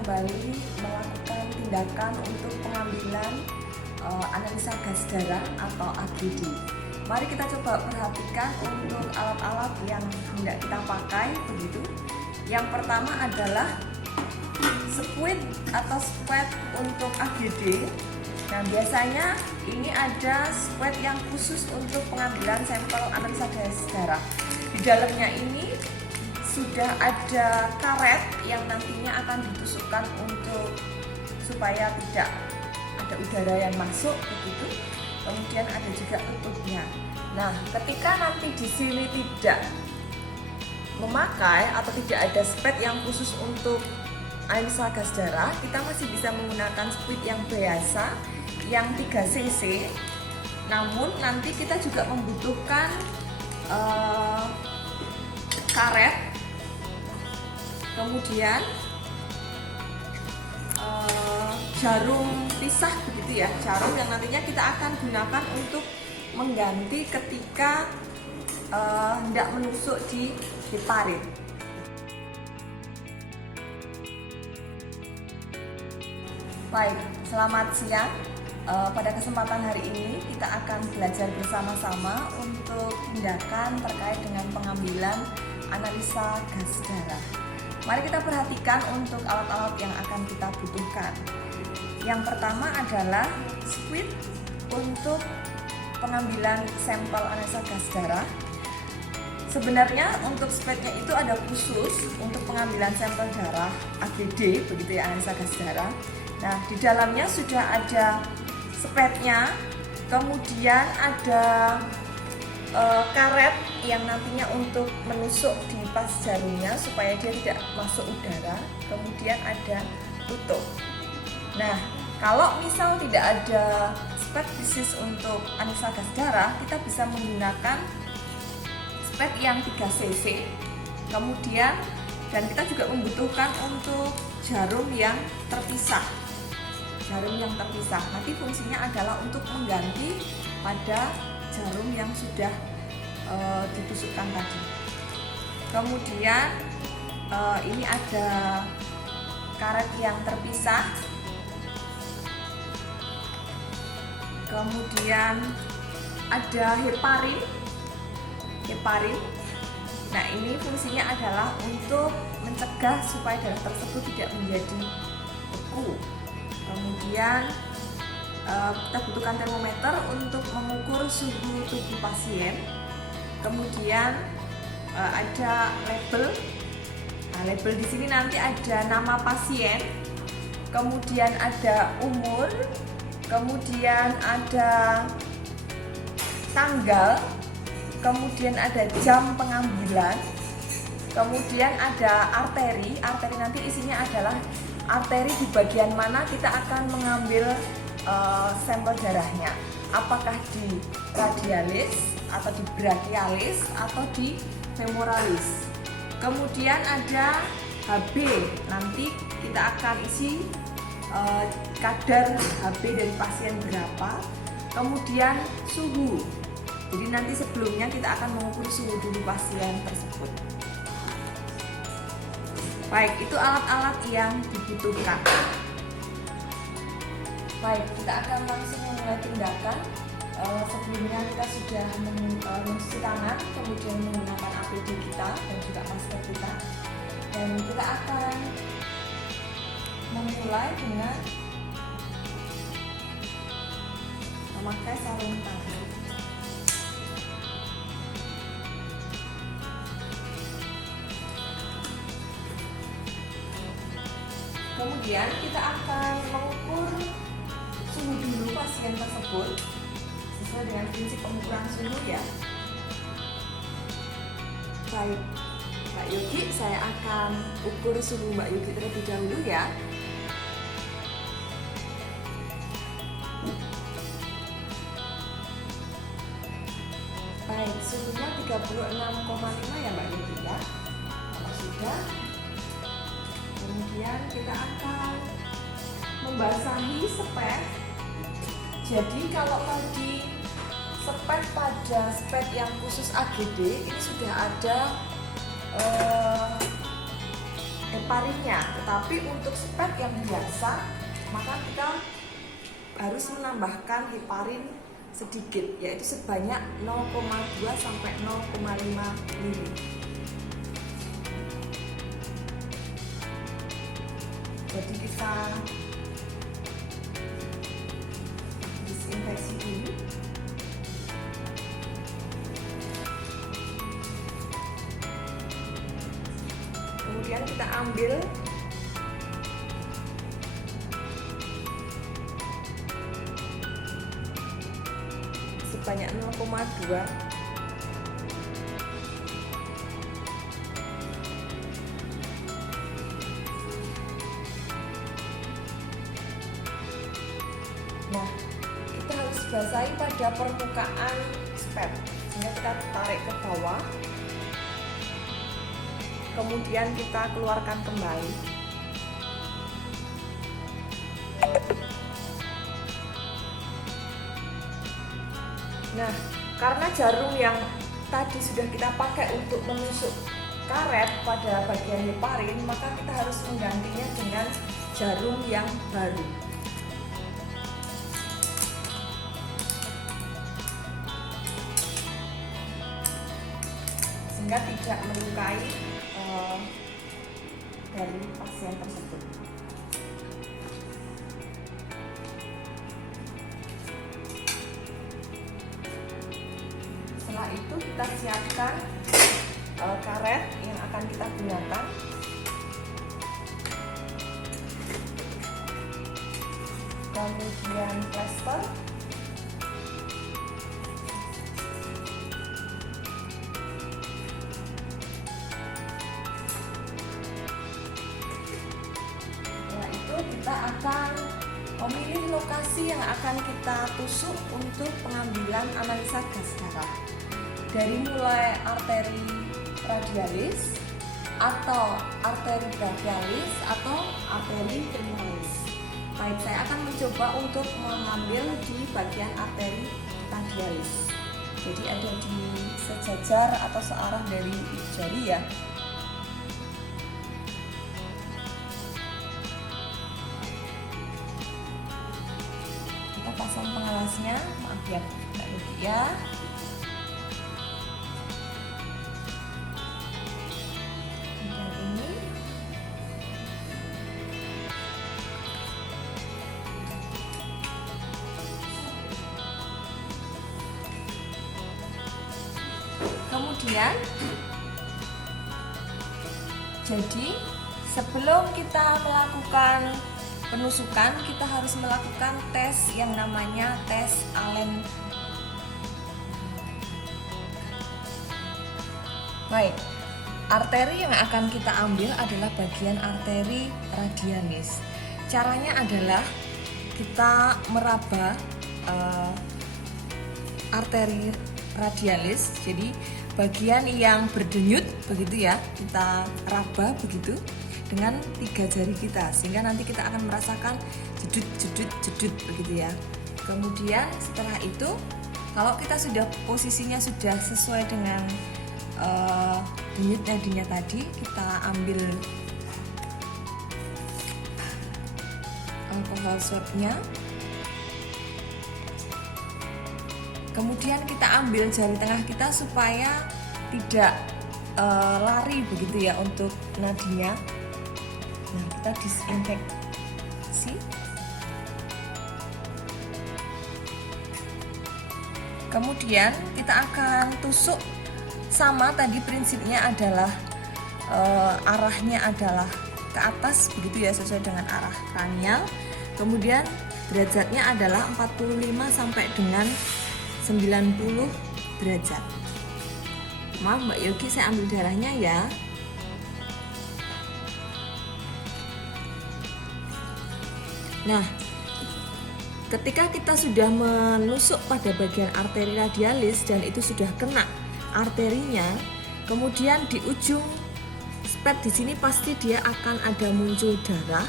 kembali melakukan tindakan untuk pengambilan analisa gas darah atau AGD. Mari kita coba perhatikan untuk alat-alat yang hendak kita pakai begitu. Yang pertama adalah squid atau squat untuk AGD. Nah, biasanya ini ada squat yang khusus untuk pengambilan sampel analisa gas darah. Di dalamnya ini sudah ada karet yang nantinya akan ditusukkan untuk supaya tidak ada udara yang masuk begitu. Kemudian ada juga tutupnya. Nah, ketika nanti di sini tidak memakai atau tidak ada squid yang khusus untuk analisa gas darah, kita masih bisa menggunakan squid yang biasa yang 3 cc. Namun nanti kita juga membutuhkan karet, kemudian jarum pisah begitu ya, jarum yang nantinya kita akan gunakan untuk mengganti ketika hendak menusuk di heparin. Baik, selamat siang. Pada kesempatan hari ini kita akan belajar bersama-sama untuk tindakan terkait dengan pengambilan analisa gas darah. Mari kita perhatikan untuk alat-alat yang akan kita butuhkan. Yang pertama adalah squid untuk pengambilan sampel analisa gas darah. Sebenarnya untuk squidnya itu ada khusus untuk pengambilan sampel darah AGD begitu ya, analisa gas darah. Nah, di dalamnya sudah ada spetnya, kemudian ada karet yang nantinya untuk menusuk di pas jarumnya supaya dia tidak masuk udara, kemudian ada tutup. Nah, kalau misal tidak ada spet khusus untuk analisa gas darah, kita bisa menggunakan spet yang 3 cc, kemudian dan kita juga membutuhkan untuk jarum yang terpisah. Jarum yang terpisah nanti fungsinya adalah untuk mengganti pada jarum yang sudah ditusukkan tadi. Kemudian ini ada karet yang terpisah, kemudian ada heparin. Nah, ini fungsinya adalah untuk mencegah supaya darah tersebut tidak menjadi beku. Kemudian kita butuhkan termometer untuk mengukur suhu tubuh pasien. Kemudian ada label. Nah, label di sini nanti ada nama pasien, kemudian ada umur, kemudian ada tanggal, kemudian ada jam pengambilan, kemudian ada arteri. Arteri nanti isinya adalah arteri di bagian mana kita akan mengambil sampel darahnya, apakah di radialis atau di brachialis atau di femoralis. Kemudian ada HB, nanti kita akan isi kadar HB dari pasien berapa, kemudian suhu. Jadi nanti sebelumnya kita akan mengukur suhu dulu pasien tersebut. Baik, itu alat-alat yang dibutuhkan. Baik, kita akan langsung memulai tindakan. Sebelumnya kita sudah mencuci tangan, kemudian menggunakan APD kita dan juga masker kita. Dan kita akan memulai dengan memakai sarung tangan. Kemudian kita akan mengukur suhu dulu pasien tersebut sesuai dengan prinsip pengukuran suhu ya. Baik, Mbak Yogi, saya akan ukur suhu Mbak Yogi terlebih dahulu ya. Baik, suhunya 36,5 ya Mbak Yogi ya. Kalau sudah, kemudian kita akan membasahi spek. Jadi kalau tadi spek pada spek yang khusus AGD ini sudah ada heparinnya. Tetapi untuk spet yang biasa, maka kita harus menambahkan heparin sedikit, yaitu sebanyak 0,2 sampai 0,5 ml. Jadi kita disinfeksi dulu. Kemudian kita ambil sebanyak 0,2. Nah, kita harus basahi pada permukaan spet, sehingga kita tarik ke bawah, kemudian kita keluarkan kembali. Nah, karena jarum yang tadi sudah kita pakai untuk menusuk karet pada bagian heparin, maka kita harus menggantinya dengan jarum yang baru. Sehingga tidak melukai dari pasien tersebut. Setelah itu kita siapkan karet yang akan kita gunakan. Kemudian plester. Kita akan memilih lokasi yang akan kita tusuk untuk pengambilan analisa gas darah, dari mulai arteri radialis atau arteri brachialis atau arteri femoralis. Baik, saya akan mencoba untuk mengambil di bagian arteri radialis. Jadi ada di sejajar atau searah dari jari ya. Pasang pengalasnya, maaf ya, nggak rugi ya. Dan ini kemudian, jadi sebelum kita melakukan penusukan, kita harus melakukan tes yang namanya tes Allen. Baik, arteri yang akan kita ambil adalah bagian arteri radialis. Caranya adalah kita meraba arteri radialis, jadi bagian yang berdenyut begitu ya, kita raba begitu dengan 3 jari kita, sehingga nanti kita akan merasakan jedut begitu ya. Kemudian setelah itu, kalau kita sudah posisinya sudah sesuai dengan denyut nadinya tadi, kita ambil alkohol swabnya. Kemudian kita ambil jari tengah kita supaya tidak lari begitu ya untuk nadinya. Nah, kita disinfeksi. Kemudian kita akan tusuk, sama tadi prinsipnya adalah arahnya adalah ke atas begitu ya, sesuai dengan arah kranial. Kemudian derajatnya adalah 45 sampai dengan 90 derajat. Maaf Mbak Yogi, saya ambil darahnya ya. Nah, ketika kita sudah menusuk pada bagian arteri radialis dan itu sudah kena arterinya, kemudian di ujung spet di sini pasti dia akan ada muncul darah.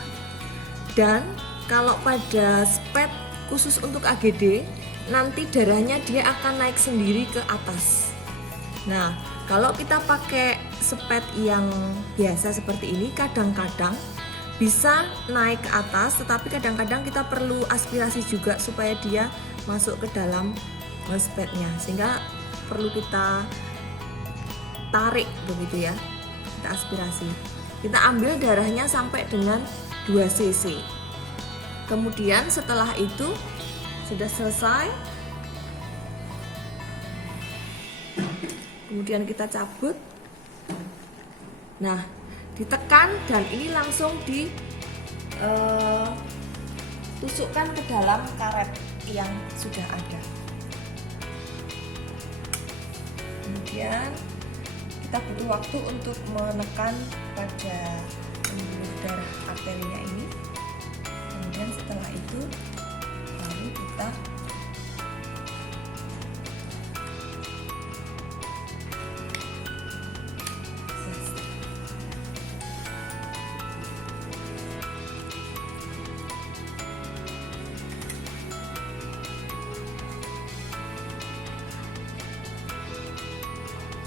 Dan kalau pada spet khusus untuk AGD, nanti darahnya dia akan naik sendiri ke atas. Nah, kalau kita pakai spet yang biasa seperti ini kadang-kadang bisa naik ke atas, tetapi kadang-kadang kita perlu aspirasi juga supaya dia masuk ke dalam spetnya, sehingga perlu kita tarik begitu ya, kita aspirasi. Kita ambil darahnya sampai dengan 2 cc. Kemudian setelah itu sudah selesai, kemudian kita cabut. Nah, ditekan dan ini langsung ditusukkan ke dalam karet yang sudah ada. Kemudian kita butuh waktu untuk menekan pada pembuluh darah arterinya ini. Kemudian setelah itu baru kita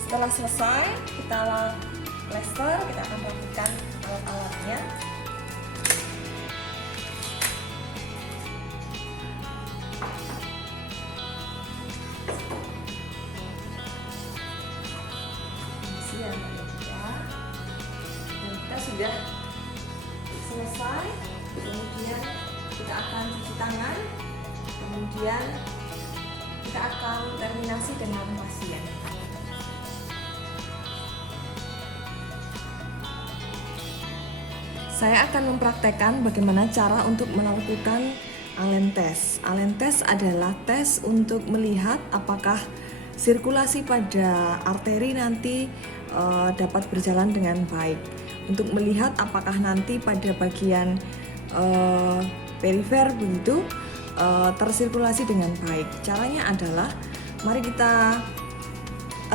setelah selesai, kita plester, kita akan rapikan alat-alatnya. Kita sudah selesai, kemudian kita akan cuci tangan, kemudian kita akan terminasi dengan pasien. Saya akan mempraktekkan bagaimana cara untuk melakukan Allen test. Allen test adalah tes untuk melihat apakah sirkulasi pada arteri nanti dapat berjalan dengan baik. Untuk melihat apakah nanti pada bagian perifer begitu tersirkulasi dengan baik. Caranya adalah mari kita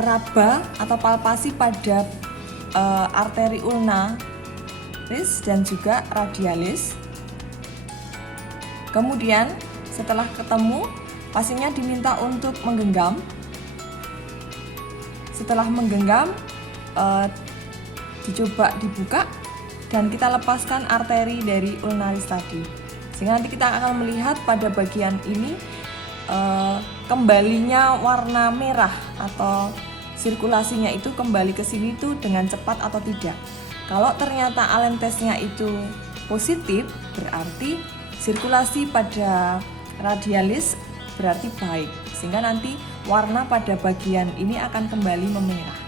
raba atau palpasi pada arteri ulna dan juga radialis. Kemudian setelah ketemu, pasiennya diminta untuk menggenggam. Setelah menggenggam, dicoba dibuka dan kita lepaskan arteri dari ulnaris tadi. Sehingga nanti kita akan melihat pada bagian ini kembalinya warna merah atau sirkulasinya itu kembali ke sini tuh dengan cepat atau tidak. Kalau ternyata Allen testnya itu positif, berarti sirkulasi pada radialis berarti baik, sehingga nanti warna pada bagian ini akan kembali memerah.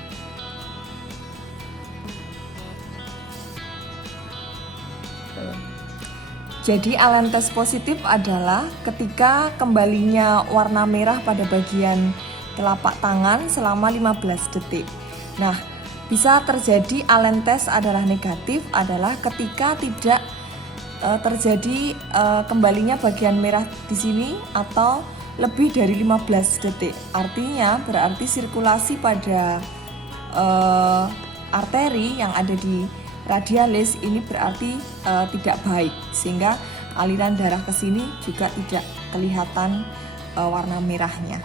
Jadi Allen test positif adalah ketika kembalinya warna merah pada bagian telapak tangan selama 15 detik. Nah, bisa terjadi Allen test adalah negatif adalah ketika tidak terjadi kembalinya bagian merah di sini atau lebih dari 15 detik. Artinya berarti sirkulasi pada arteri yang ada di radialis ini berarti tidak baik, sehingga aliran darah ke sini juga tidak kelihatan warna merahnya.